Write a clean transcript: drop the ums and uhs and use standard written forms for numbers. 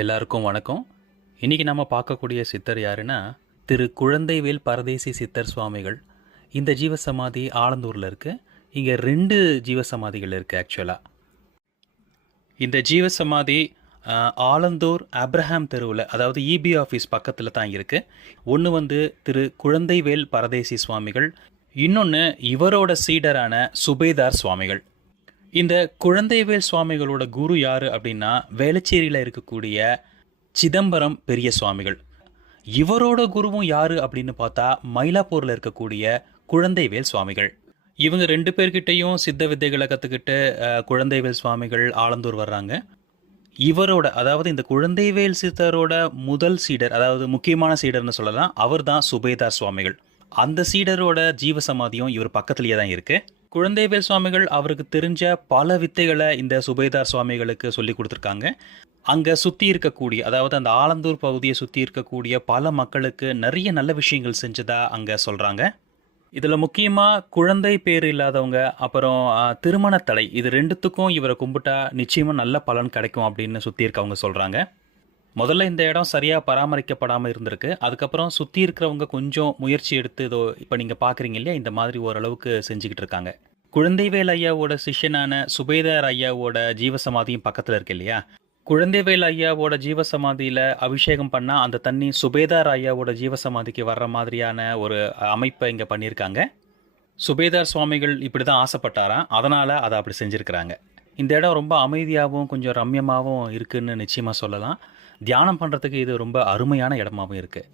எல்லாருக்கும் வணக்கம். இன்னைக்கு நம்ம பார்க்கக்கூடிய சித்தர் யாருன்னா, திரு குழந்தைவேல் பரதேசி சித்தர் சுவாமிகள். இந்த ஜீவசமாதி ஆலந்தூரில் இருக்கு. இங்கே 2 ஜீவசமாதிகள் இருக்குது ஆக்சுவலாக. இந்த ஜீவசமாதி ஆலந்தூர் அப்ரஹாம் தெருவில், அதாவது இபி ஆஃபீஸ் பக்கத்தில் தான் இருக்குது. ஒன்று வந்து திரு குழந்தைவேல் பரதேசி சுவாமிகள், இன்னொன்று இவரோட சீடரான சுபேதார் சுவாமிகள். இந்த குழந்தைவேல் சுவாமிகளோட குரு யார் அப்படின்னா, வேளச்சேரியில் இருக்கக்கூடிய சிதம்பரம் பெரிய சுவாமிகள். இவரோட குருவும் யார் அப்படின்னு பார்த்தா, மயிலாப்பூரில் இருக்கக்கூடிய குழந்தைவேல் சுவாமிகள். இவங்க 2 பேர்கிட்டையும் சித்த வித்தைகளை கற்றுக்கிட்டு குழந்தைவேல் சுவாமிகள் ஆலந்தூர் வர்றாங்க. இவரோட, அதாவது இந்த குழந்தைவேல் சித்தரோட முதல் சீடர், அதாவது முக்கியமான சீடர்னு சொல்லலாம், அவர் தான் சுபேதார் சுவாமிகள். அந்த சீடரோட ஜீவசமாதியும் இவர் பக்கத்துலேயே தான் இருக்குது. குழந்தைவேல் சுவாமிகள் அவருக்கு தெரிஞ்ச பல வித்தைகளை இந்த சுபேதார் சுவாமிகளுக்கு சொல்லி கொடுத்துருக்காங்க. அங்கே சுற்றி இருக்கக்கூடிய, அதாவது அந்த ஆலந்தூர் பகுதியை சுற்றி இருக்கக்கூடிய பல மக்களுக்கு நிறைய நல்ல விஷயங்கள் செஞ்சதா அங்கே சொல்கிறாங்க. இதில் முக்கியமாக குழந்தை பேர் இல்லாதவங்க, அப்புறம் திருமண தடை, இது 2த்துக்கும் இவரை கும்பிட்டா நிச்சயமாக நல்ல பலன் கிடைக்கும் அப்படின்னு சுற்றி இருக்கவங்க சொல்கிறாங்க. முதல்ல இந்த இடம் சரியாக பராமரிக்கப்படாமல் இருந்திருக்கு. அதுக்கப்புறம் சுற்றி இருக்கிறவங்க கொஞ்சம் முயற்சி எடுத்து இதோ இப்போ நீங்கள் பார்க்குறீங்க இல்லையா, இந்த மாதிரி ஓரளவுக்கு செஞ்சுக்கிட்டு இருக்காங்க. குழந்தைவேல் ஐயாவோட சிஷ்யனான சுபேதார் ஐயாவோட ஜீவசமாதியும் பக்கத்தில் இருக்கு இல்லையா. குழந்தைவேல் ஐயாவோட ஜீவசமாதியில் அபிஷேகம் பண்ணால் அந்த தண்ணி சுபேதார் ஐயாவோட ஜீவசமாதிக்கு வர்ற மாதிரியான ஒரு அமைப்பை இங்கே பண்ணியிருக்காங்க. சுபேதார் சுவாமிகள் இப்படி தான் ஆசைப்பட்டாராம், அதனால் அதை அப்படி செஞ்சுருக்கிறாங்க. இந்த இடம் ரொம்ப அமைதியாகவும் கொஞ்சம் ரம்யமாகவும் இருக்குதுன்னு நிச்சயமாக சொல்லலாம். தியானம் பண்ணுறதுக்கு இது ரொம்ப அருமையான இடமாகவும் இருக்குது.